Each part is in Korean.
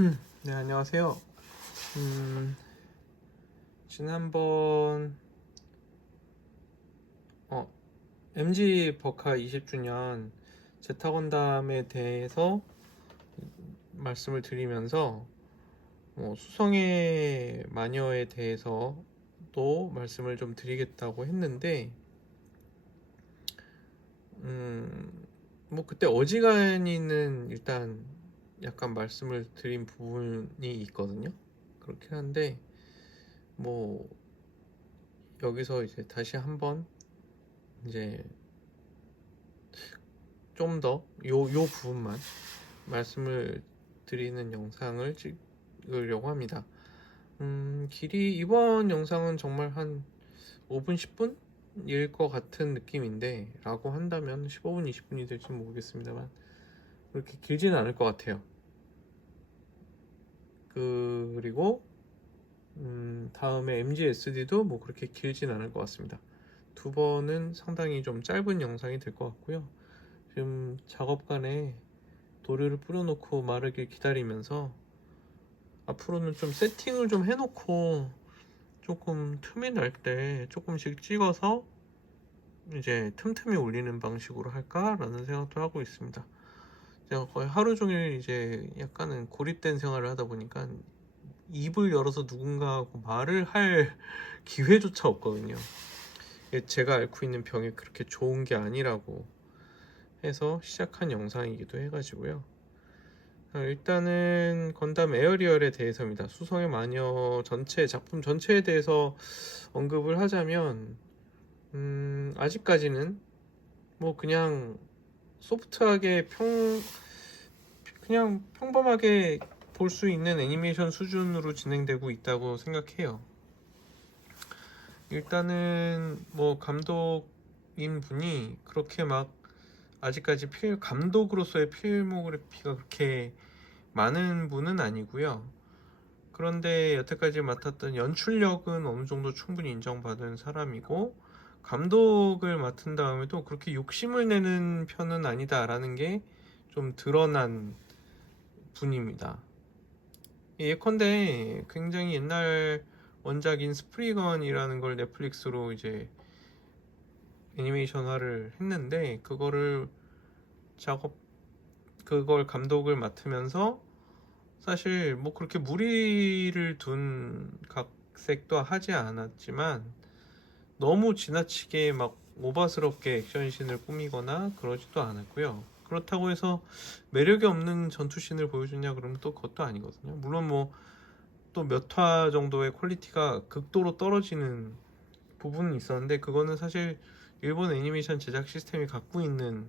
네, 안녕하세요. 지난번 MG 버카 20주년 제타건담에 대해서 말씀을 드리면서 수성의 마녀에 대해서도 말씀을 좀 드리겠다고 했는데 뭐 그때 어지간히는 일단 약간 말씀을 드린 부분이 있거든요. 그렇긴 한데 뭐 여기서 이제 다시 한번 이제 좀 더 요 부분만 말씀을 드리는 영상을 찍으려고 합니다. 길이 이번 영상은 정말 한 5분 10분 일 것 같은 느낌인데 라고 한다면 15분 20분이 될지 모르겠습니다만 그렇게 길지는 않을 것 같아요. 그리고 다음에 MGSD도 뭐 그렇게 길진 않을 것 같습니다. 두 번은 상당히 좀 짧은 영상이 될 것 같고요. 지금 작업간에 도료를 뿌려놓고 마르길 기다리면서 앞으로는 좀 세팅을 좀 해놓고 조금 틈이 날 때 조금씩 찍어서 이제 틈틈이 올리는 방식으로 할까라는 생각도 하고 있습니다. 제가 거의 하루 종일 이제 약간은 고립된 생활을 하다 보니까 입을 열어서 누군가하고 말을 할 기회조차 없거든요. 제가 앓고 있는 병이 그렇게 좋은 게 아니라고 해서 시작한 영상이기도 해가지고요. 일단은 건담 에어리얼에 대해서입니다. 수성의 마녀 전체 작품 전체에 대해서 언급을 하자면 아직까지는 뭐 그냥 소프트하게 그냥 평범하게 볼 수 있는 애니메이션 수준으로 진행되고 있다고 생각해요. 일단은 뭐 감독인 분이 그렇게 막 아직까지 감독으로서의 필모그래피가 그렇게 많은 분은 아니고요. 그런데 여태까지 맡았던 연출력은 어느 정도 충분히 인정받은 사람이고 감독을 맡은 다음에도 그렇게 욕심을 내는 편은 아니다라는 게 좀 드러난 분입니다. 예컨대 굉장히 옛날 원작인 스프리건이라는 걸 넷플릭스로 이제 애니메이션화를 했는데 작업 그걸 감독을 맡으면서 사실 뭐 그렇게 무리를 둔 각색도 하지 않았지만 너무 지나치게 막 오바스럽게 액션씬을 꾸미거나 그러지도 않았고요. 그렇다고 해서 매력이 없는 전투씬을 보여주냐 그러면 또 그것도 아니거든요. 물론 뭐 또 몇 화 정도의 퀄리티가 극도로 떨어지는 부분은 있었는데 그거는 사실 일본 애니메이션 제작 시스템이 갖고 있는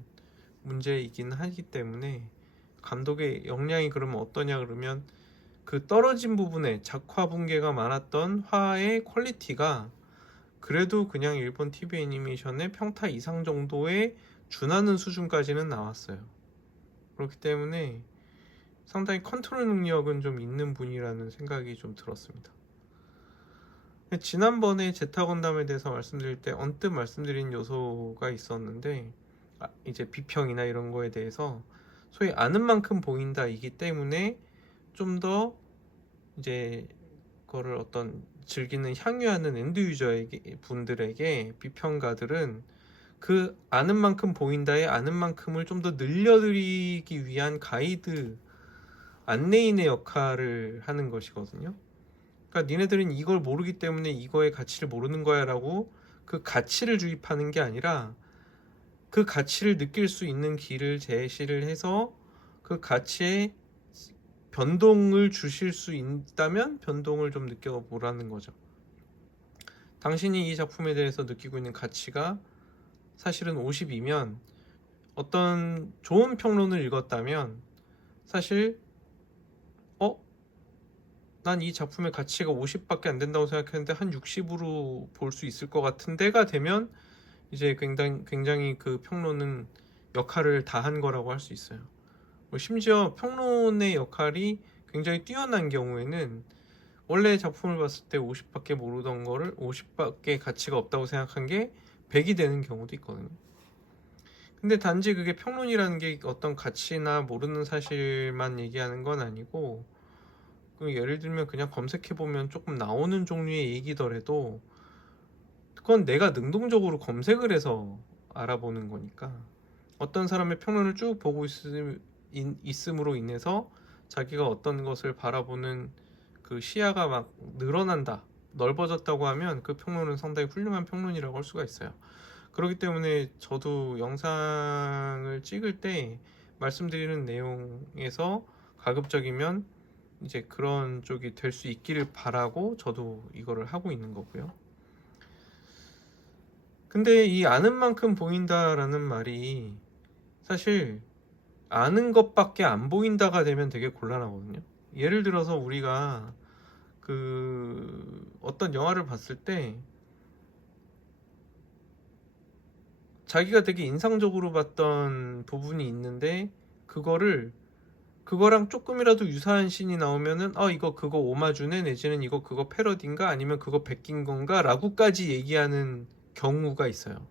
문제이긴 하기 때문에 감독의 역량이 그러면 어떠냐 그러면 그 떨어진 부분에 작화 붕괴가 많았던 화의 퀄리티가 그래도 그냥 일본 TV 애니메이션의 평타 이상 정도에 준하는 수준까지는 나왔어요. 그렇기 때문에 상당히 컨트롤 능력은 좀 있는 분이라는 생각이 좀 들었습니다. 지난번에 제타 건담에 대해서 말씀드릴 때 언뜻 말씀드린 요소가 있었는데 이제 비평이나 이런 거에 대해서 소위 아는 만큼 보인다 이기 때문에 좀 더 이제 그거를 어떤 즐기는 향유하는 엔드 유저에게 분들에게 비평가들은 그 아는 만큼 보인다의 아는 만큼을 좀 더 늘려드리기 위한 가이드 안내인의 역할을 하는 것이거든요. 그러니까 니네들은 이걸 모르기 때문에 이거의 가치를 모르는 거야 라고 그 가치를 주입하는 게 아니라 그 가치를 느낄 수 있는 길을 제시를 해서 그 가치에 변동을 주실 수 있다면 변동을 좀 느껴보라는 거죠. 당신이 이 작품에 대해서 느끼고 있는 가치가 사실은 50이면 어떤 좋은 평론을 읽었다면 사실 난 이 작품의 가치가 50밖에 안 된다고 생각했는데 한 60으로 볼 수 있을 것 같은 때가 되면 이제 굉장히 그 평론은 역할을 다한 거라고 할 수 있어요. 뭐 심지어 평론의 역할이 굉장히 뛰어난 경우에는 원래 작품을 봤을 때 50밖에 모르던 거를 50밖에 가치가 없다고 생각한 게 100이 되는 경우도 있거든요. 근데 단지 그게 평론이라는 게 어떤 가치나 모르는 사실만 얘기하는 건 아니고 예를 들면 그냥 검색해보면 조금 나오는 종류의 얘기더라도 그건 내가 능동적으로 검색을 해서 알아보는 거니까 어떤 사람의 평론을 쭉 보고 있음으로 인해서 자기가 어떤 것을 바라보는 그 시야가 막 늘어난다, 넓어졌다고 하면 그 평론은 상당히 훌륭한 평론이라고 할 수가 있어요. 그렇기 때문에 저도 영상을 찍을 때 말씀드리는 내용에서 가급적이면 이제 그런 쪽이 될 수 있기를 바라고 저도 이거를 하고 있는 거고요. 근데 이 아는 만큼 보인다라는 말이 사실 아는 것밖에 안 보인다가 되면 되게 곤란하거든요. 예를 들어서 우리가 그 어떤 영화를 봤을 때 자기가 되게 인상적으로 봤던 부분이 있는데 그거랑 조금이라도 유사한 씬이 나오면은 이거 그거 오마주네, 내지는 이거 그거 패러디인가, 아니면 그거 베낀 건가 라고까지 얘기하는 경우가 있어요.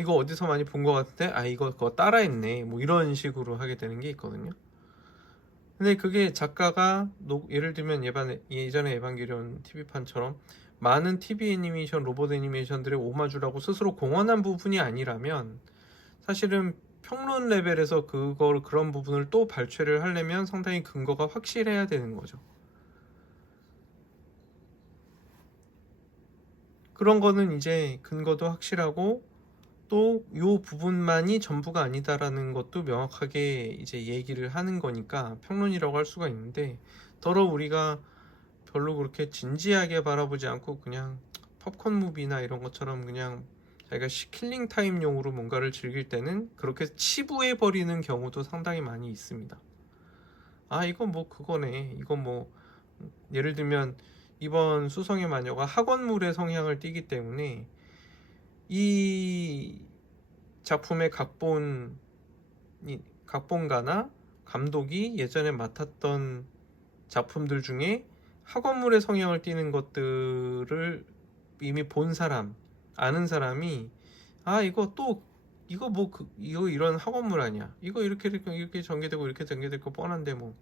이거 어디서 많이 본 것 같은데, 이거 그거 따라했네, 뭐 이런 식으로 하게 되는 게 있거든요. 근데 그게 작가가 예를 들면 예전에 에반게리온 TV판처럼 많은 TV 애니메이션, 로봇 애니메이션들의 오마주라고 스스로 공언한 부분이 아니라면 사실은 평론 레벨에서 그런 부분을 또 발췌를 하려면 상당히 근거가 확실해야 되는 거죠. 그런 거는 이제 근거도 확실하고 또 요 부분만이 전부가 아니다라는 것도 명확하게 이제 얘기를 하는 거니까 평론이라고 할 수가 있는데, 더러 우리가 별로 그렇게 진지하게 바라보지 않고 그냥 팝콘 무비나 이런 것처럼 그냥 자기가 킬링 타임용으로 뭔가를 즐길 때는 그렇게 치부해 버리는 경우도 상당히 많이 있습니다. 이건 뭐 그거네, 이건 뭐 예를 들면 이번 수성의 마녀가 학원물의 성향을 띠기 때문에 이 작품의 각본가나 감독이 예전에 맡았던 작품들 중에 학원물의 성향을 띠는 것들을 이미 본 사람, 아는 사람이 이거 이런 학원물 아니야, 이거 이렇게 전개되고 이렇게 전개될 거 뻔한데 뭐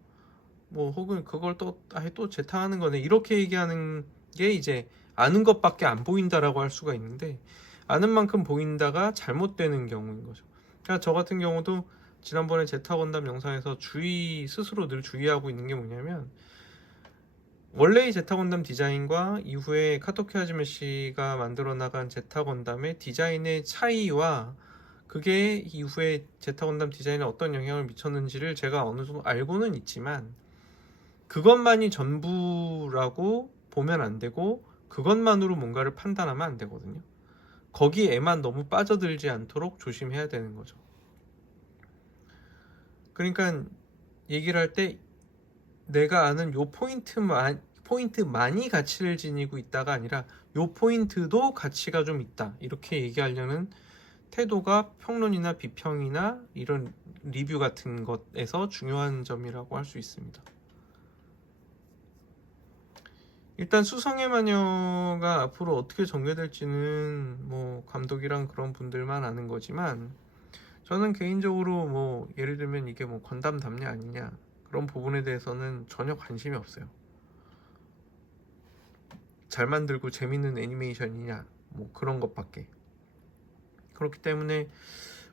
혹은 그걸 또 아예 또 재탕하는 거네, 이렇게 얘기하는 게 이제 아는 것밖에 안 보인다라고 할 수가 있는데, 아는 만큼 보인다가 잘못되는 경우인 거죠. 그러니까 저 같은 경우도 지난번에 제타 건담 영상에서 스스로 늘 주의하고 있는 게 뭐냐면, 원래의 제타 건담 디자인과 이후에 카토키 하지메 씨가 만들어 나간 제타 건담의 디자인의 차이와 그게 이후에 제타 건담 디자인에 어떤 영향을 미쳤는지를 제가 어느 정도 알고는 있지만, 그것만이 전부라고 보면 안 되고 그것만으로 뭔가를 판단하면 안 되거든요. 거기에만 너무 빠져들지 않도록 조심해야 되는 거죠. 그러니까 얘기를 할 때 내가 아는 요 포인트만이 가치를 지니고 있다가 아니라 요 포인트도 가치가 좀 있다, 이렇게 얘기하려는 태도가 평론이나 비평이나 이런 리뷰 같은 것에서 중요한 점이라고 할 수 있습니다. 일단 수성의 마녀가 앞으로 어떻게 전개될지는 뭐 감독이랑 그런 분들만 아는 거지만, 저는 개인적으로 뭐 예를 들면 이게 뭐 건담답냐 아니냐 그런 부분에 대해서는 전혀 관심이 없어요. 잘 만들고 재밌는 애니메이션이냐 뭐 그런 것밖에. 그렇기 때문에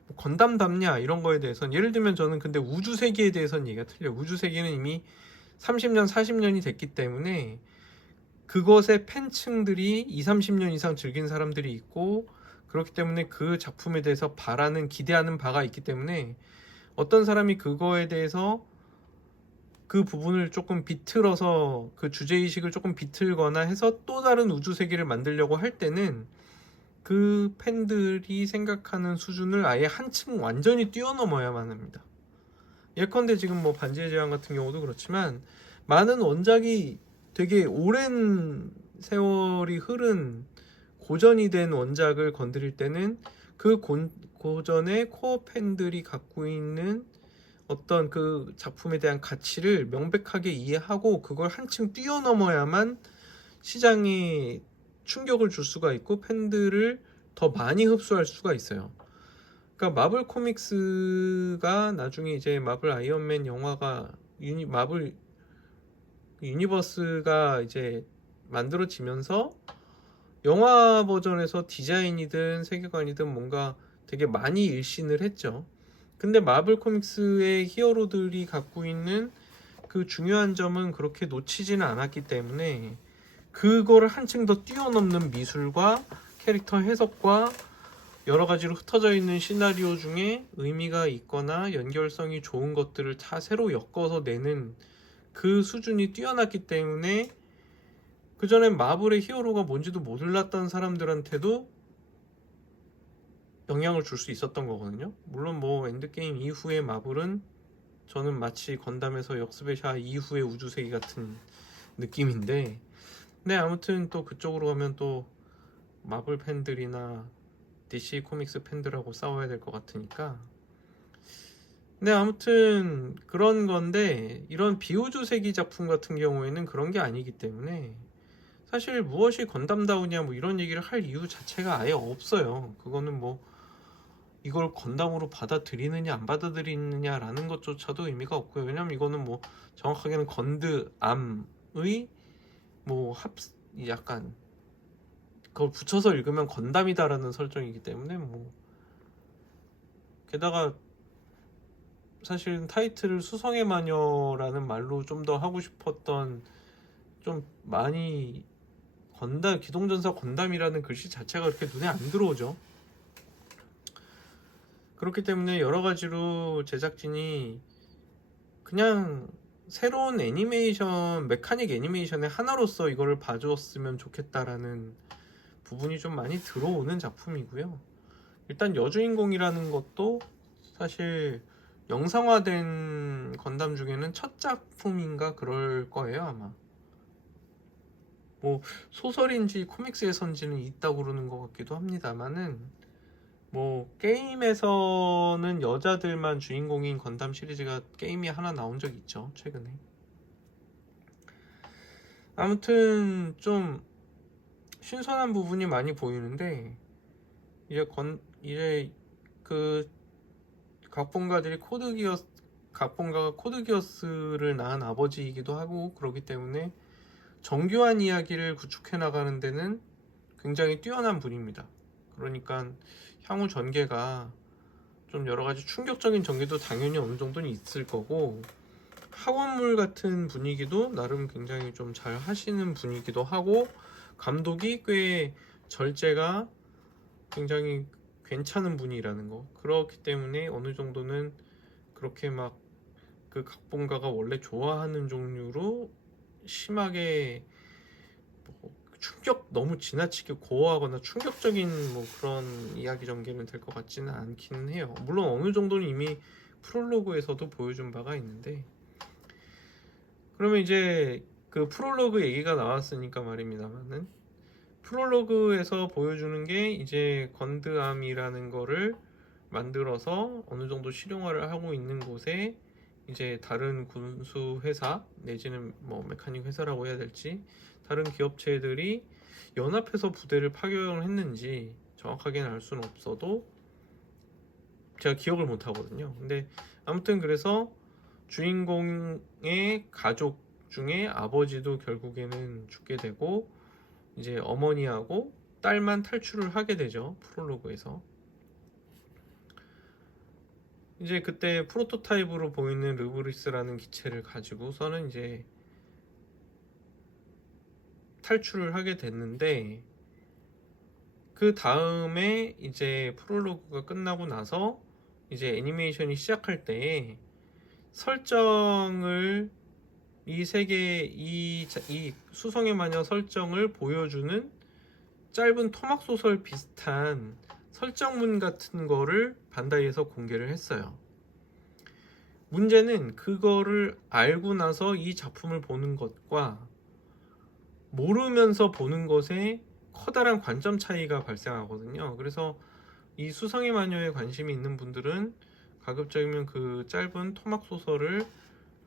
뭐 건담답냐 이런 거에 대해서는, 예를 들면 저는 근데 우주 세계에 대해서는 얘기가 틀려요. 우주 세계는 이미 30년 40년이 됐기 때문에 그것의 팬층들이 20, 30년 이상 즐긴 사람들이 있고, 그렇기 때문에 그 작품에 대해서 기대하는 바가 있기 때문에 어떤 사람이 그거에 대해서 그 부분을 조금 비틀어서 그 주제의식을 조금 비틀거나 해서 또 다른 우주 세계를 만들려고 할 때는 그 팬들이 생각하는 수준을 아예 한층 완전히 뛰어넘어야만 합니다. 예컨대 지금 뭐 반지의 제왕 같은 경우도 그렇지만, 많은 원작이 되게 오랜 세월이 흐른 고전이 된 원작을 건드릴 때는 그 고전의 코어 팬들이 갖고 있는 어떤 그 작품에 대한 가치를 명백하게 이해하고 그걸 한층 뛰어넘어야만 시장에 충격을 줄 수가 있고 팬들을 더 많이 흡수할 수가 있어요. 그러니까 마블 코믹스가 나중에 이제 마블 아이언맨 영화가 마블 유니버스가 이제 만들어지면서 영화 버전에서 디자인이든 세계관이든 뭔가 되게 많이 일신을 했죠. 근데 마블 코믹스의 히어로들이 갖고 있는 그 중요한 점은 그렇게 놓치지는 않았기 때문에 그거를 한층 더 뛰어넘는 미술과 캐릭터 해석과 여러 가지로 흩어져 있는 시나리오 중에 의미가 있거나 연결성이 좋은 것들을 다 새로 엮어서 내는 그 수준이 뛰어났기 때문에 그전엔 마블의 히어로가 뭔지도 몰랐던 사람들한테도 영향을 줄 수 있었던 거거든요. 물론 뭐 엔드게임 이후의 마블은 저는 마치 건담에서 역스페샤 이후의 우주세기 같은 느낌인데, 네, 아무튼 또 그쪽으로 가면 또 마블 팬들이나 DC 코믹스 팬들하고 싸워야 될 것 같으니까. 네, 아무튼 그런 건데, 이런 비우주세기 작품 같은 경우에는 그런 게 아니기 때문에 사실 무엇이 건담다우냐 뭐 이런 얘기를 할 이유 자체가 아예 없어요. 그거는 뭐 이걸 건담으로 받아들이느냐 안 받아들이느냐라는 것조차도 의미가 없고요. 왜냐면 이거는 뭐 정확하게는 건드암의 뭐 약간 그걸 붙여서 읽으면 건담이다라는 설정이기 때문에 뭐, 게다가 사실 타이틀을 수성의 마녀라는 말로 좀 더 하고 싶었던, 좀 많이 건담, 기동전사 건담이라는 글씨 자체가 그렇게 눈에 안 들어오죠. 그렇기 때문에 여러 가지로 제작진이 그냥 새로운 애니메이션, 메카닉 애니메이션의 하나로서 이거를 봐주었으면 좋겠다라는 부분이 좀 많이 들어오는 작품이고요. 일단 여주인공이라는 것도 사실 영상화된 건담 중에는 첫 작품인가 그럴 거예요, 아마. 뭐 소설인지 코믹스에선지는 있다고 그러는 것 같기도 합니다만은, 뭐 게임에서는 여자들만 주인공인 건담 시리즈가 게임이 하나 나온 적 있죠, 최근에. 아무튼 좀 신선한 부분이 많이 보이는데, 이제 그 각본가들이 각본가가 코드기어스를 낳은 아버지이기도 하고 그렇기 때문에 정교한 이야기를 구축해 나가는 데는 굉장히 뛰어난 분입니다. 그러니까 향후 전개가 좀 여러 가지 충격적인 전개도 당연히 어느 정도는 있을 거고, 학원물 같은 분위기도 나름 굉장히 좀 잘 하시는 분이기도 하고, 감독이 꽤 절제가 굉장히 괜찮은 분이라는 거. 그렇기 때문에 어느 정도는 그렇게 막 그 각본가가 원래 좋아하는 종류로 심하게 뭐 너무 지나치게 고어하거나 충격적인 뭐 그런 이야기 전개는 될 것 같지는 않기는 해요. 물론 어느 정도는 이미 프롤로그에서도 보여준 바가 있는데, 그러면 이제 그 프롤로그 얘기가 나왔으니까 말입니다만은, 프롤로그에서 보여주는 게 이제 건드암이라는 거를 만들어서 어느 정도 실용화를 하고 있는 곳에 이제 다른 군수 회사 내지는 뭐 메카닉 회사라고 해야 될지 다른 기업체들이 연합해서 부대를 파견을 했는지 정확하게는 알 수는 없어도 제가 기억을 못 하거든요. 근데 아무튼 그래서 주인공의 가족 중에 아버지도 결국에는 죽게 되고 이제 어머니하고 딸만 탈출을 하게 되죠, 프롤로그에서. 이제 그때 프로토타입으로 보이는 르브리스라는 기체를 가지고서는 이제 탈출을 하게 됐는데, 그 다음에 이제 프롤로그가 끝나고 나서 이제 애니메이션이 시작할 때 설정을 이 수성의 마녀 설정을 보여주는 짧은 토막 소설 비슷한 설정문 같은 거를 반다이에서 공개를 했어요. 문제는 그거를 알고 나서 이 작품을 보는 것과 모르면서 보는 것에 커다란 관점 차이가 발생하거든요. 그래서 이 수성의 마녀에 관심이 있는 분들은 가급적이면 그 짧은 토막 소설을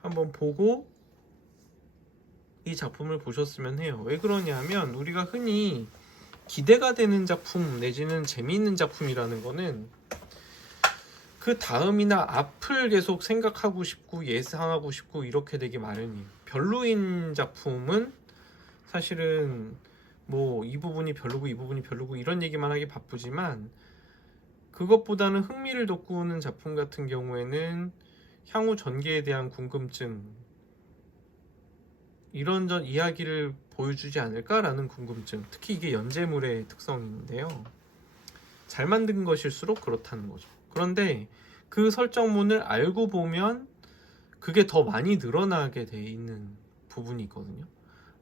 한번 보고 이 작품을 보셨으면 해요. 왜 그러냐면 우리가 흔히 기대가 되는 작품 내지는 재미있는 작품이라는 거는 그 다음이나 앞을 계속 생각하고 싶고 예상하고 싶고 이렇게 되기 마련이에요. 별로인 작품은 사실은 뭐 이 부분이 별로고 이 부분이 별로고 이런 얘기만 하기 바쁘지만, 그것보다는 흥미를 돋구는 작품 같은 경우에는 향후 전개에 대한 궁금증, 이런 이야기를 보여주지 않을까라는 궁금증, 특히 이게 연재물의 특성인데요. 잘 만든 것일수록 그렇다는 거죠. 그런데 그 설정문을 알고 보면 그게 더 많이 늘어나게 돼 있는 부분이 있거든요.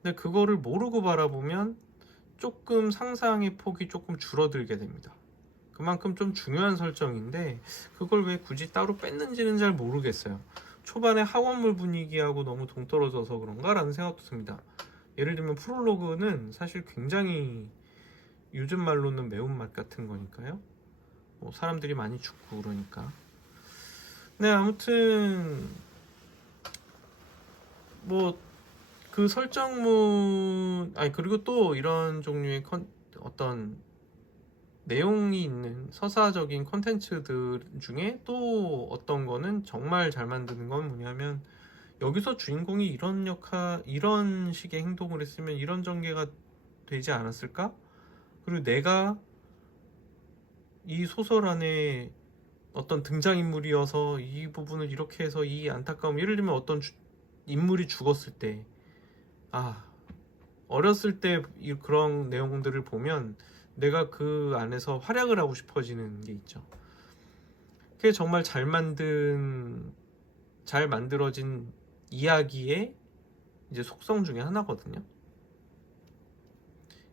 근데 그거를 모르고 바라보면 조금 상상의 폭이 조금 줄어들게 됩니다. 그만큼 좀 중요한 설정인데 그걸 왜 굳이 따로 뺐는지는 잘 모르겠어요. 초반에 학원물 분위기하고 너무 동떨어져서 그런가 라는 생각도 듭니다. 예를 들면 프롤로그는 사실 굉장히 요즘 말로는 매운맛 같은 거니까요. 뭐 사람들이 많이 죽고 그러니까. 네, 아무튼 뭐 그 설정문, 아니 그리고 또 이런 종류의 어떤 내용이 있는 서사적인 콘텐츠들 중에 또 어떤 거는 정말 잘 만드는 건 뭐냐면, 여기서 주인공이 이런 식의 행동을 했으면 이런 전개가 되지 않았을까? 그리고 내가 이 소설 안에 어떤 등장인물이어서 이 부분을 이렇게 해서 이 안타까움, 예를 들면 어떤 인물이 죽었을 때, 어렸을 때 그런 내용들을 보면 내가 그 안에서 활약을 하고 싶어지는 게 있죠. 그게 정말 잘 만들어진 이야기의 이제 속성 중에 하나거든요.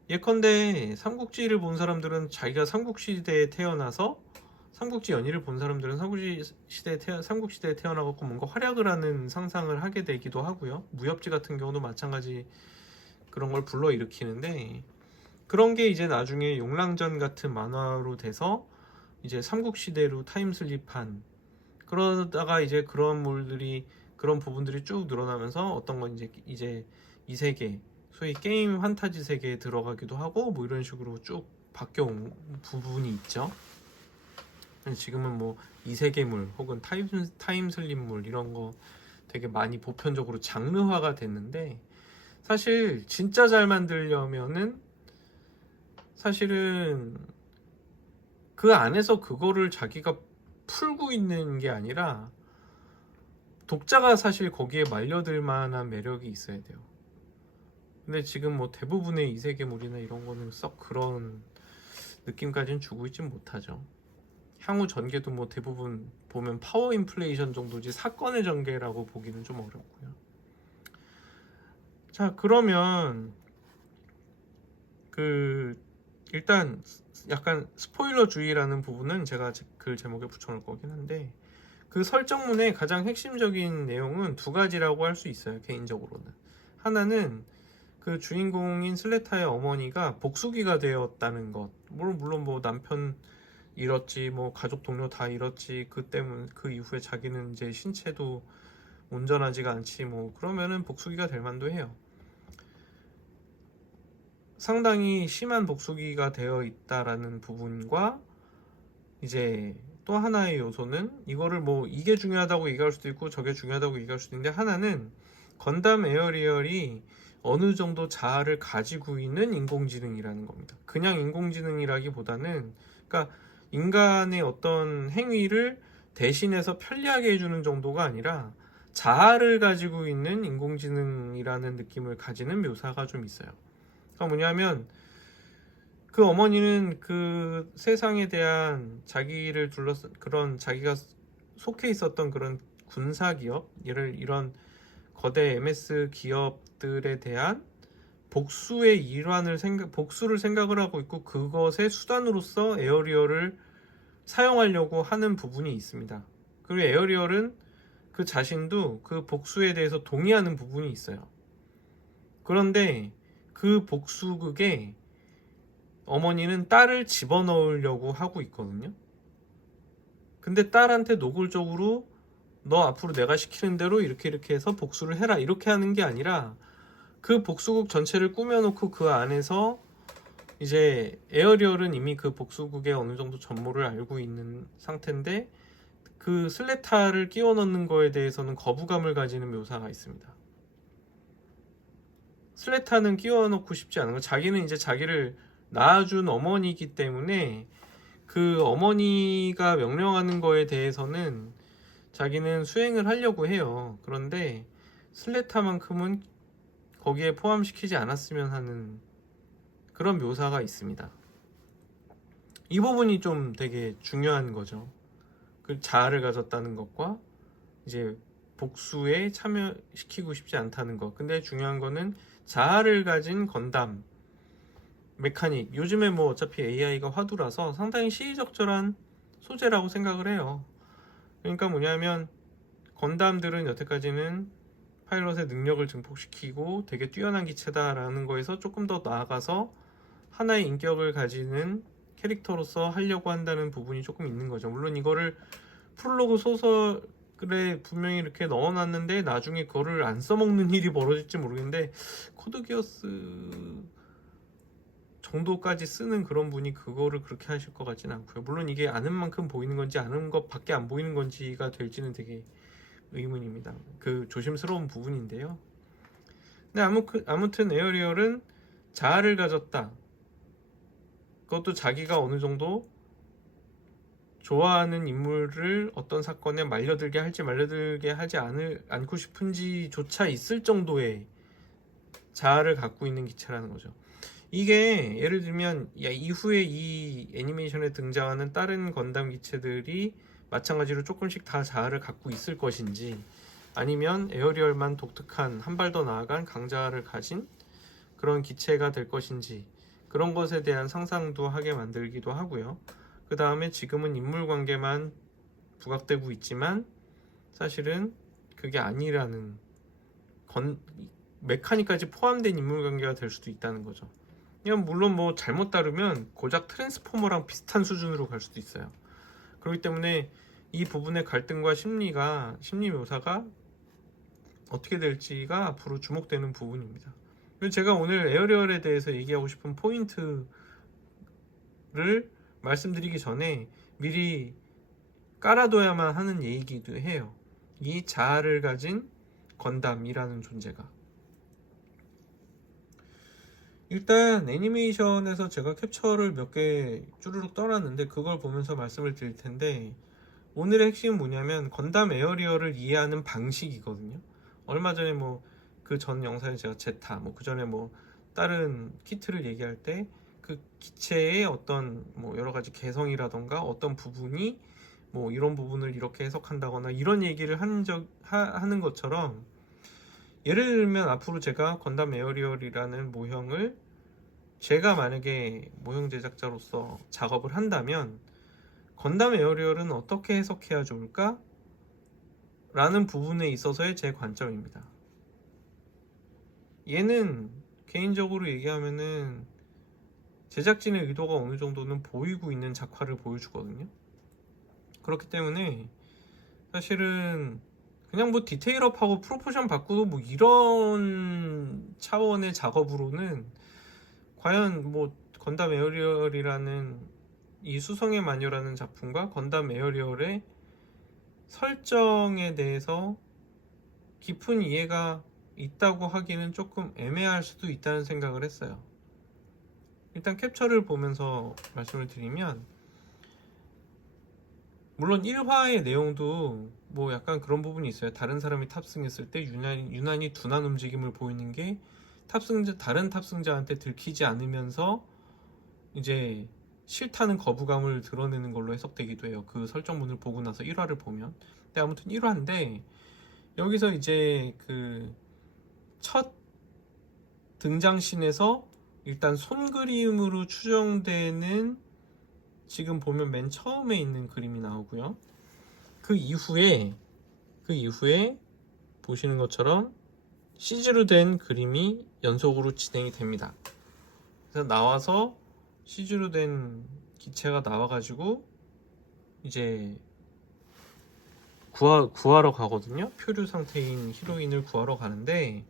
예컨대 삼국지를 본 사람들은 자기가 삼국시대에 태어나서, 삼국지 연의를 본 사람들은 삼국시대에 태어나갖고 뭔가 활약을 하는 상상을 하게 되기도 하고요. 무협지 같은 경우도 마찬가지 그런 걸 불러일으키는데, 그런 게 이제 나중에 용랑전 같은 만화로 돼서 이제 삼국시대로 타임슬립한, 그러다가 이제 그런 부분들이 쭉 늘어나면서 어떤 건 이제 이 세계, 소위 게임 판타지 세계에 들어가기도 하고 뭐 이런 식으로 쭉 바뀌어온 부분이 있죠. 지금은 뭐 이세계물 혹은 타임슬립물 이런 거 되게 많이 보편적으로 장르화가 됐는데, 사실 진짜 잘 만들려면은 사실은 그 안에서 그거를 자기가 풀고 있는 게 아니라 독자가 사실 거기에 말려들 만한 매력이 있어야 돼요. 근데 지금 뭐 대부분의 이세계물이나 이런 거는 썩 그런 느낌까지는 주고 있진 못하죠. 향후 전개도 뭐 대부분 보면 파워 인플레이션 정도지 사건의 전개라고 보기는 좀 어렵고요. 자, 그러면 일단 약간 스포일러주의라는 부분은 제가 글 제목에 붙여놓을 거긴 한데, 그 설정문의 가장 핵심적인 내용은 두 가지라고 할 수 있어요, 개인적으로는. 하나는 그 주인공인 슬레타의 어머니가 복수기가 되었다는 것. 물론 뭐 남편 잃었지, 뭐 가족 동료 다 잃었지, 그 이후에 자기는 이제 신체도 온전하지가 않지, 뭐 그러면은 복수기가 될 만도 해요. 상당히 심한 복수기가 되어 있다라는 부분과, 이제 또 하나의 요소는, 이거를 뭐 이게 중요하다고 얘기할 수도 있고 저게 중요하다고 얘기할 수도 있는데, 하나는 건담 에어리얼이 어느 정도 자아를 가지고 있는 인공지능이라는 겁니다. 그냥 인공지능이라기보다는, 그러니까 인간의 어떤 행위를 대신해서 편리하게 해주는 정도가 아니라 자아를 가지고 있는 인공지능이라는 느낌을 가지는 묘사가 좀 있어요. 그러니까 뭐냐면, 그 어머니는 그 세상에 대한 자기를 그런 자기가 속해 있었던 그런 군사 기업, 이런 거대 MS 기업들에 대한 복수를 생각을 하고 있고, 그것의 수단으로서 에어리어를 사용하려고 하는 부분이 있습니다. 그리고 에어리얼은 그 자신도 그 복수에 대해서 동의하는 부분이 있어요. 그런데 그 복수극에 어머니는 딸을 집어넣으려고 하고 있거든요. 근데 딸한테 노골적으로 너 앞으로 내가 시키는 대로 이렇게 해서 복수를 해라 이렇게 하는 게 아니라, 그 복수국 전체를 꾸며놓고 그 안에서 이제 에어리얼은 이미 그 복수국의 어느 정도 전모를 알고 있는 상태인데, 그 슬레타를 끼워 넣는 거에 대해서는 거부감을 가지는 묘사가 있습니다. 슬레타는 끼워 넣고 싶지 않은 거, 자기는 이제 자기를 낳아준 어머니이기 때문에 그 어머니가 명령하는 거에 대해서는 자기는 수행을 하려고 해요. 그런데 슬레타만큼은 거기에 포함시키지 않았으면 하는 그런 묘사가 있습니다. 이 부분이 좀 되게 중요한 거죠. 그 자아를 가졌다는 것과 이제 복수에 참여시키고 싶지 않다는 것. 근데 중요한 거는 자아를 가진 건담 메카닉, 요즘에 뭐 어차피 AI가 화두라서 상당히 시의적절한 소재라고 생각을 해요. 그러니까 뭐냐면 건담들은 여태까지는 파일럿의 능력을 증폭시키고 되게 뛰어난 기체다라는 거에서 조금 더 나아가서 하나의 인격을 가지는 캐릭터로서 하려고 한다는 부분이 조금 있는 거죠. 물론 이거를 프롤로그 소설에 분명히 이렇게 넣어놨는데 나중에 그거를 안 써먹는 일이 벌어질지 모르겠는데, 코드기어스 정도까지 쓰는 그런 분이 그거를 그렇게 하실 것 같지는 않고요. 물론 이게 아는 만큼 보이는 건지 아는 것밖에 안 보이는 건지가 될지는 되게 의문입니다. 그 조심스러운 부분인데요. 근데 아무튼 에어리얼은 자아를 가졌다. 그것도 자기가 어느 정도 좋아하는 인물을 어떤 사건에 말려들게 할지 말려들게 하지 않고 싶은지조차 있을 정도의 자아를 갖고 있는 기체라는 거죠. 이게 예를 들면 이후에 이 애니메이션에 등장하는 다른 건담 기체들이 마찬가지로 조금씩 다 자아를 갖고 있을 것인지, 아니면 에어리얼만 독특한 한 발 더 나아간 강자를 가진 그런 기체가 될 것인지, 그런 것에 대한 상상도 하게 만들기도 하고요. 그 다음에 지금은 인물관계만 부각되고 있지만 사실은 그게 아니라는, 메카닉까지 포함된 인물관계가 될 수도 있다는 거죠. 그냥 물론 뭐 잘못 다루면 고작 트랜스포머랑 비슷한 수준으로 갈 수도 있어요. 그렇기 때문에 이 부분의 갈등과 심리 묘사가 어떻게 될지가 앞으로 주목되는 부분입니다. 제가 오늘 에어리얼에 대해서 얘기하고 싶은 포인트를 말씀드리기 전에 미리 깔아둬야만 하는 얘기도 해요. 이 자아를 가진 건담이라는 존재가, 일단 애니메이션에서 제가 캡처를 몇 개 쭈루룩 떠놨는데 그걸 보면서 말씀을 드릴 텐데, 오늘의 핵심은 뭐냐면 건담 에어리얼을 이해하는 방식이거든요. 얼마 전에 뭐 그 전 영상에 제가 제타, 뭐 그 전에 뭐 다른 키트를 얘기할 때 그 기체의 어떤 뭐 여러 가지 개성이라던가 어떤 부분이 뭐 이런 부분을 이렇게 해석한다거나 이런 얘기를 하는 것처럼, 예를 들면 앞으로 제가 건담 에어리얼이라는 모형을 제가 만약에 모형 제작자로서 작업을 한다면 건담 에어리얼은 어떻게 해석해야 좋을까? 라는 부분에 있어서의 제 관점입니다. 얘는 개인적으로 얘기하면은 제작진의 의도가 어느 정도는 보이고 있는 작화를 보여주거든요. 그렇기 때문에 사실은 그냥 뭐 디테일업하고 프로포션 바꾸고 뭐 이런 차원의 작업으로는 과연 뭐 건담 에어리얼이라는 이 수성의 마녀라는 작품과 건담 에어리얼의 설정에 대해서 깊은 이해가 있다고 하기는 조금 애매할 수도 있다는 생각을 했어요. 일단 캡처를 보면서 말씀을 드리면, 물론 1화의 내용도 뭐 약간 그런 부분이 있어요. 다른 사람이 탑승했을 때 유난히 둔한 움직임을 보이는 게 다른 탑승자한테 들키지 않으면서 이제 싫다는 거부감을 드러내는 걸로 해석되기도 해요. 그 설정문을 보고 나서 1화를 보면. 근데 아무튼 1화인데 여기서 이제 그 첫 등장신에서 일단 손그림으로 추정되는, 지금 보면 맨 처음에 있는 그림이 나오고요. 그 이후에 보시는 것처럼 CG로 된 그림이 연속으로 진행이 됩니다. 그래서 나와서 CG로 된 기체가 나와가지고 이제 구하러 가거든요. 표류 상태인 히로인을 구하러 가는데,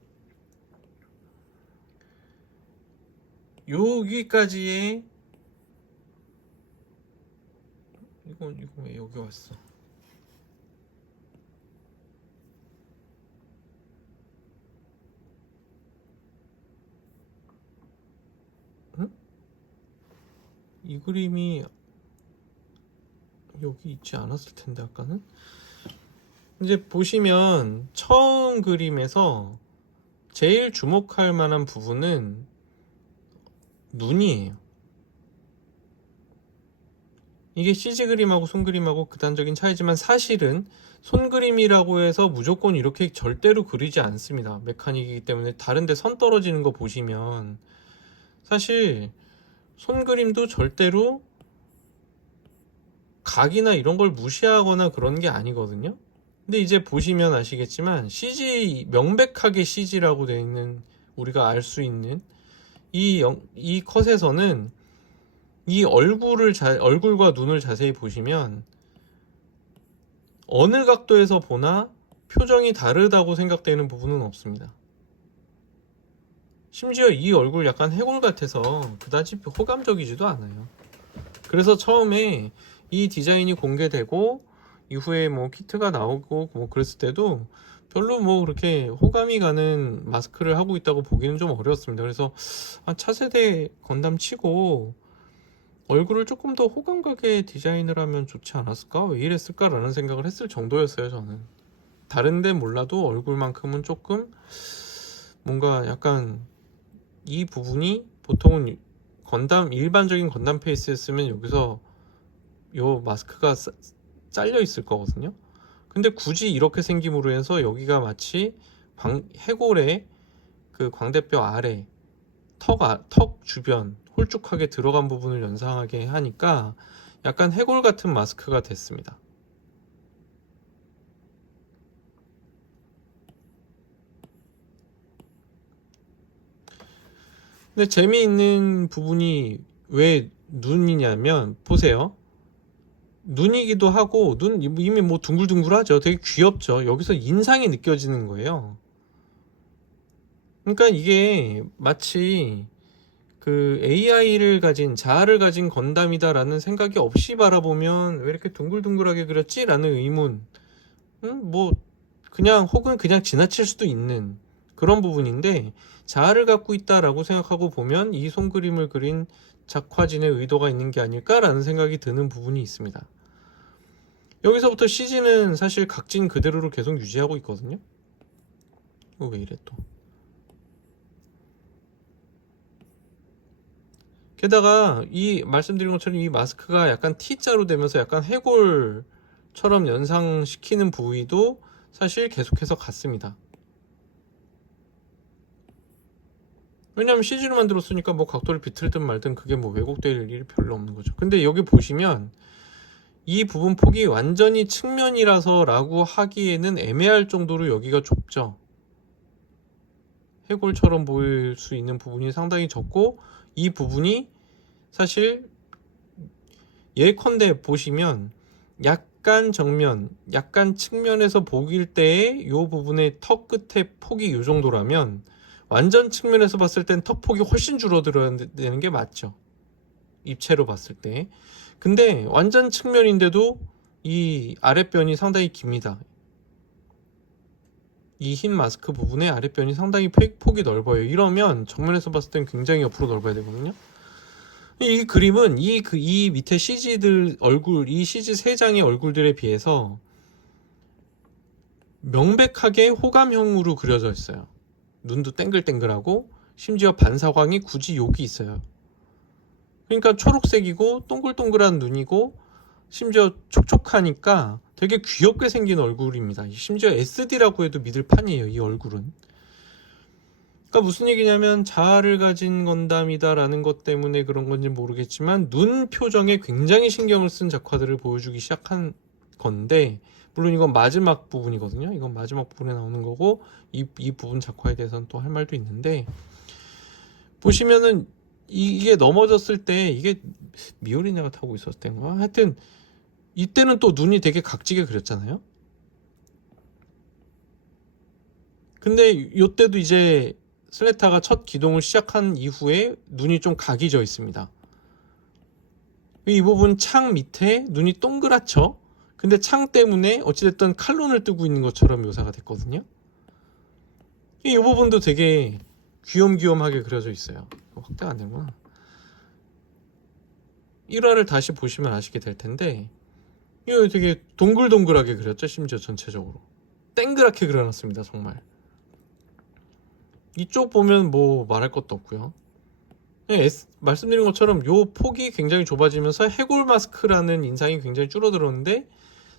여기까지의 이거 왜 여기 왔어? 이 그림이 여기 있지 않았을 텐데 아까는. 이제 보시면 처음 그림에서 제일 주목할 만한 부분은 눈이에요. 이게 CG 그림하고 손 그림하고 극단적인 차이지만 사실은 손 그림이라고 해서 무조건 이렇게 절대로 그리지 않습니다. 메카닉이기 때문에. 다른데 선 떨어지는 거 보시면 사실 손 그림도 절대로 각이나 이런 걸 무시하거나 그런 게 아니거든요. 근데 이제 보시면 아시겠지만 CG, 명백하게 CG라고 되어 있는, 우리가 알 수 있는 이 컷에서는 이 얼굴과 눈을 자세히 보시면 어느 각도에서 보나 표정이 다르다고 생각되는 부분은 없습니다. 심지어 이 얼굴 약간 해골 같아서 그다지 호감적이지도 않아요. 그래서 처음에 이 디자인이 공개되고 이후에 뭐 키트가 나오고 뭐 그랬을 때도 별로 뭐 그렇게 호감이 가는 마스크를 하고 있다고 보기는 좀 어려웠습니다. 그래서 차세대 건담 치고 얼굴을 조금 더 호감 가게 디자인을 하면 좋지 않았을까? 왜 이랬을까? 라는 생각을 했을 정도였어요, 저는. 다른 데 몰라도 얼굴만큼은 조금 뭔가 약간 이 부분이 보통은 일반적인 건담 페이스였으면 여기서 요 마스크가 잘려 있을 거거든요. 근데 굳이 이렇게 생김으로 해서 여기가 마치 해골의 그 광대뼈 아래 턱 주변 홀쭉하게 들어간 부분을 연상하게 하니까 약간 해골 같은 마스크가 됐습니다. 근데 재미있는 부분이 왜 눈이냐면 보세요. 눈이기도 하고 눈 이미 뭐 둥글둥글하죠. 되게 귀엽죠. 여기서 인상이 느껴지는 거예요. 그러니까 이게 마치 그 AI를 가진 자아를 가진 건담이다라는 생각이 없이 바라보면 왜 이렇게 둥글둥글하게 그렸지? 라는 의문, 뭐 그냥 혹은 그냥 지나칠 수도 있는 그런 부분인데, 자아를 갖고 있다라고 생각하고 보면 이 손그림을 그린 작화진의 의도가 있는 게 아닐까라는 생각이 드는 부분이 있습니다. 여기서부터 CG는 사실 각진 그대로를 계속 유지하고 있거든요. 왜 이래 또. 게다가 이 말씀드린 것처럼 이 마스크가 약간 T자로 되면서 약간 해골처럼 연상시키는 부위도 사실 계속해서 같습니다. 왜냐면 CG로 만들었으니까 뭐 각도를 비틀든 말든 그게 뭐 왜곡될 일이 별로 없는 거죠. 근데 여기 보시면 이 부분 폭이 완전히 측면이라서 라고 하기에는 애매할 정도로 여기가 좁죠. 해골처럼 보일 수 있는 부분이 상당히 적고, 이 부분이 사실 예컨대 보시면 약간 정면, 약간 측면에서 보길 때의 이 부분의 턱 끝의 폭이 이 정도라면 완전 측면에서 봤을 땐 턱 폭이 훨씬 줄어들어야 되는 게 맞죠. 입체로 봤을 때. 근데 완전 측면인데도 이 아랫변이 상당히 깁니다. 이 흰 마스크 부분의 아랫변이 상당히 폭이 넓어요. 이러면 정면에서 봤을 땐 굉장히 옆으로 넓어야 되거든요. 이 그림은 이 밑에 CG들 얼굴, 이 CG 3장의 얼굴들에 비해서 명백하게 호감형으로 그려져 있어요. 눈도 땡글땡글하고 심지어 반사광이 굳이 여기 있어요. 그러니까 초록색이고 동글동글한 눈이고 심지어 촉촉하니까 되게 귀엽게 생긴 얼굴입니다. 심지어 SD라고 해도 믿을 판이에요, 이 얼굴은. 그러니까 무슨 얘기냐면 자아를 가진 건담이다라는 것 때문에 그런 건지 모르겠지만 눈 표정에 굉장히 신경을 쓴 작화들을 보여주기 시작한 건데, 물론 이건 마지막 부분이거든요. 이건 마지막 부분에 나오는 거고 이 부분 작화에 대해서는 또 할 말도 있는데, 보시면은 이게 넘어졌을 때 이게 미오리네가 타고 있었을 때인가? 하여튼 이때는 또 눈이 되게 각지게 그렸잖아요. 근데 이때도 이제 슬레타가 첫 기동을 시작한 이후에 눈이 좀 각이 져 있습니다. 이 부분 창 밑에 눈이 동그랗죠? 근데 창 때문에 어찌됐든 칼론을 뜨고 있는 것처럼 묘사가 됐거든요. 이 부분도 되게 귀염귀염하게 그려져 있어요. 확대가 안 되구나. 1화를 다시 보시면 아시게 될 텐데 이거 되게 동글동글하게 그렸죠. 심지어 전체적으로 땡그랗게 그려놨습니다. 정말 이쪽 보면 뭐 말할 것도 없고요. 말씀드린 것처럼 요 폭이 굉장히 좁아지면서 해골 마스크라는 인상이 굉장히 줄어들었는데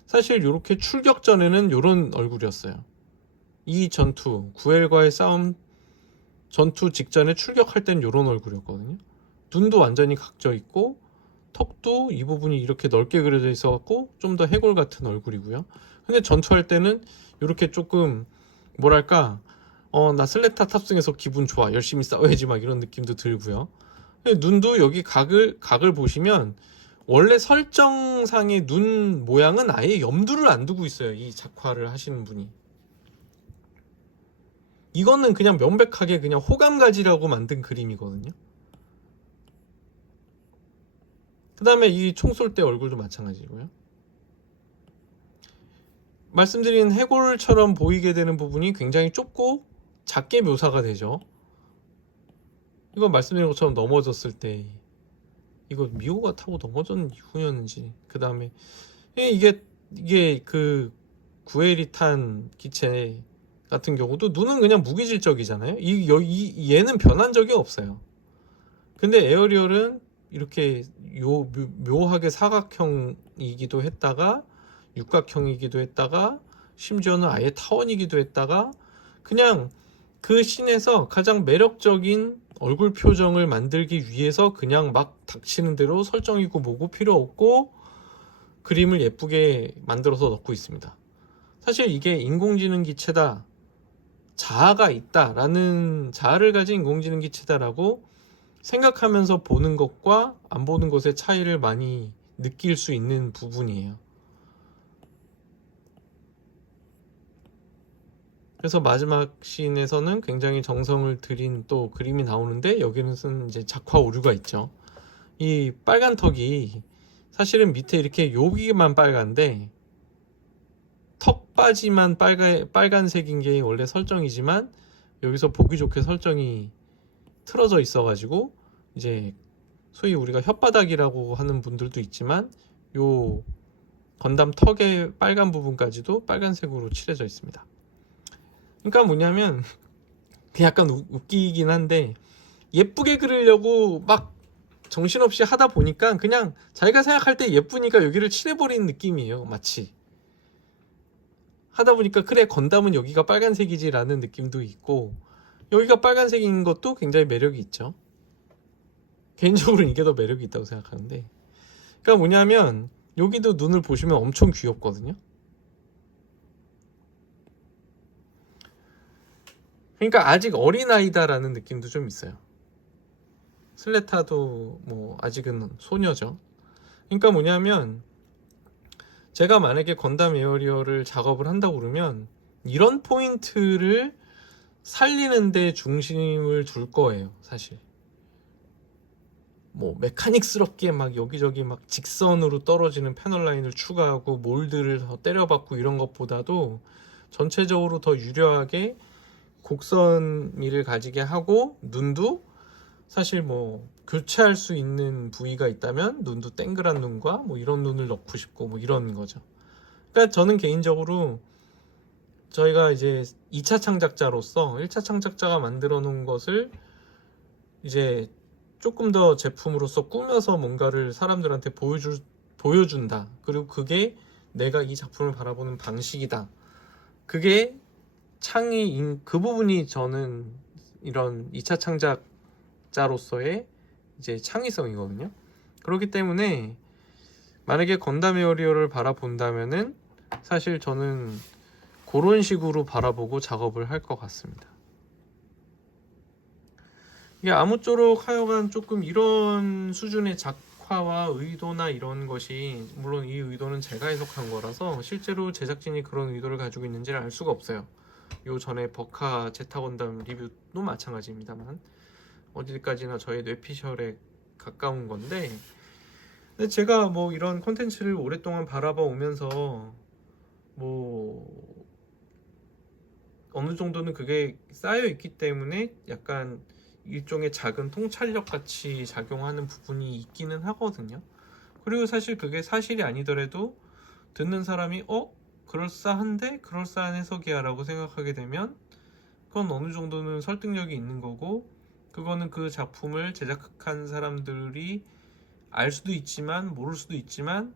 사실 요렇게 출격 전에는 요런 얼굴이었어요. 이 전투, 구엘과의 싸움 전투 직전에 출격할 땐 요런 얼굴이었거든요. 눈도 완전히 각져 있고 턱도 이 부분이 이렇게 넓게 그려져 있어갖고 좀 더 해골 같은 얼굴이고요. 근데 전투할 때는 이렇게 조금 뭐랄까 나 슬레타 탑승해서 기분 좋아 열심히 싸워야지 막 이런 느낌도 들고요. 눈도 여기 각을 보시면 원래 설정상의 눈 모양은 아예 염두를 안 두고 있어요. 이 작화를 하시는 분이. 이거는 그냥 명백하게 그냥 호감 가지라고 만든 그림이거든요. 그 다음에 이 총 쏠 때 얼굴도 마찬가지고요. 말씀드린 해골처럼 보이게 되는 부분이 굉장히 좁고 작게 묘사가 되죠. 이거 말씀드린 것처럼 넘어졌을 때 이거 미호가 타고 넘어졌는 이후였는지 그 다음에 이게 그 구엘이 탄 기체 같은 경우도 눈은 그냥 무기질적이잖아요. 얘는 변한 적이 없어요. 근데 에어리얼은 이렇게 묘하게 사각형이기도 했다가 육각형이기도 했다가 심지어는 아예 타원이기도 했다가 그냥 그 씬에서 가장 매력적인 얼굴 표정을 만들기 위해서 그냥 막 닥치는 대로 설정이고 뭐고 필요 없고 그림을 예쁘게 만들어서 넣고 있습니다. 사실 이게 인공지능 기체다, 자아가 있다라는 자아를 가진 인공지능 기체다라고 생각하면서 보는 것과 안 보는 것의 차이를 많이 느낄 수 있는 부분이에요. 그래서 마지막 씬에서는 굉장히 정성을 들인 또 그림이 나오는데 여기는 쓴 이제 작화 오류가 있죠. 이 빨간 턱이 사실은 밑에 이렇게 여기만 빨간데 턱받이만 빨간색인 게 원래 설정이지만 여기서 보기 좋게 설정이 틀어져 있어가지고 이제 소위 우리가 혓바닥이라고 하는 분들도 있지만 요 건담 턱의 빨간 부분까지도 빨간색으로 칠해져 있습니다. 그러니까 뭐냐면 약간 웃기긴 한데 예쁘게 그리려고 막 정신없이 하다 보니까 그냥 자기가 생각할 때 예쁘니까 여기를 칠해버리는 느낌이에요. 마치 하다 보니까 그래 건담은 여기가 빨간색이지 라는 느낌도 있고 여기가 빨간색인 것도 굉장히 매력이 있죠. 개인적으로 이게 더 매력이 있다고 생각하는데 그러니까 뭐냐면 여기도 눈을 보시면 엄청 귀엽거든요. 그러니까 아직 어린아이다라는 느낌도 좀 있어요. 슬레타도 뭐 아직은 소녀죠. 그러니까 뭐냐면 제가 만약에 건담 에어리어를 작업을 한다고 그러면 이런 포인트를 살리는 데 중심을 둘 거예요. 사실 뭐 메카닉스럽게 막 여기저기 막 직선으로 떨어지는 패널 라인을 추가하고 몰드를 더 때려박고 이런 것보다도 전체적으로 더 유려하게 곡선미를 가지게 하고 눈도 사실 뭐 교체할 수 있는 부위가 있다면 눈도 땡그란 눈과 뭐 이런 눈을 넣고 싶고 뭐 이런 거죠. 그러니까 저는 개인적으로 저희가 이제 2차 창작자로서 1차 창작자가 만들어 놓은 것을 이제 조금 더 제품으로서 꾸며서 뭔가를 사람들한테 보여준다. 그리고 그게 내가 이 작품을 바라보는 방식이다. 그게 그 부분이 저는 이런 2차 창작자로서의 이제 창의성이거든요. 그렇기 때문에 만약에 건담 에어리어를 바라본다면은 사실 저는 그런 식으로 바라보고 작업을 할 것 같습니다. 이게 아무쪼록 하여간 조금 이런 수준의 작화와 의도나 이런 것이 물론 이 의도는 제가 해석한 거라서 실제로 제작진이 그런 의도를 가지고 있는지를 알 수가 없어요. 요 전에 버카 제타 건담 리뷰도 마찬가지입니다만 어디까지나 저의 뇌피셜에 가까운 건데 근데 제가 뭐 이런 콘텐츠를 오랫동안 바라봐 오면서 뭐 어느 정도는 그게 쌓여 있기 때문에 약간 일종의 작은 통찰력 같이 작용하는 부분이 있기는 하거든요. 그리고 사실 그게 사실이 아니더라도 듣는 사람이 그럴싸한데 그럴싸한 해석이야 라고 생각하게 되면 그건 어느 정도는 설득력이 있는 거고, 그거는 그 작품을 제작한 사람들이 알 수도 있지만 모를 수도 있지만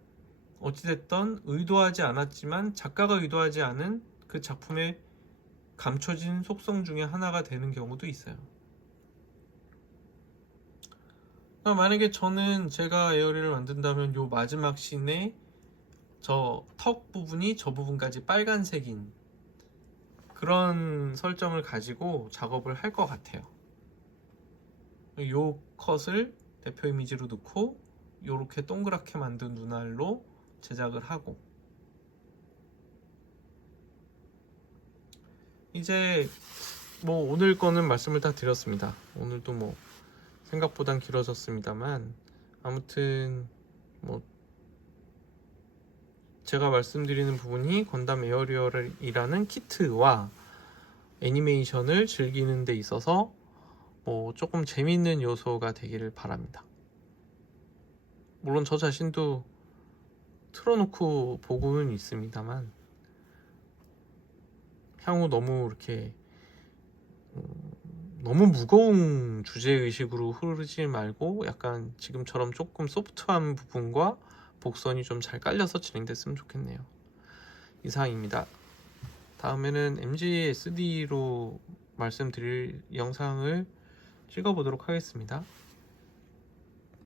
어찌됐든 의도하지 않았지만 작가가 의도하지 않은 그 작품의 감춰진 속성 중에 하나가 되는 경우도 있어요. 만약에 제가 에어리를 만든다면 요 마지막 씬에 저 턱 부분이 저 부분까지 빨간색인 그런 설정을 가지고 작업을 할 것 같아요. 요 컷을 대표 이미지로 넣고 요렇게 동그랗게 만든 눈알로 제작을 하고, 이제 뭐 오늘 거는 말씀을 다 드렸습니다. 오늘도 뭐 생각보단 길어졌습니다만, 아무튼 뭐 제가 말씀드리는 부분이 건담 에어리얼이라는 키트와 애니메이션을 즐기는 데 있어서 뭐 조금 재밌는 요소가 되기를 바랍니다. 물론 저 자신도 틀어놓고 보고는 있습니다만, 향후 너무 이렇게 너무 무거운 주제의식으로 흐르지 말고 약간 지금처럼 조금 소프트한 부분과 복선이 좀 잘 깔려서 진행됐으면 좋겠네요. 이상입니다. 다음에는 MGSD로 말씀드릴 영상을 찍어보도록 하겠습니다.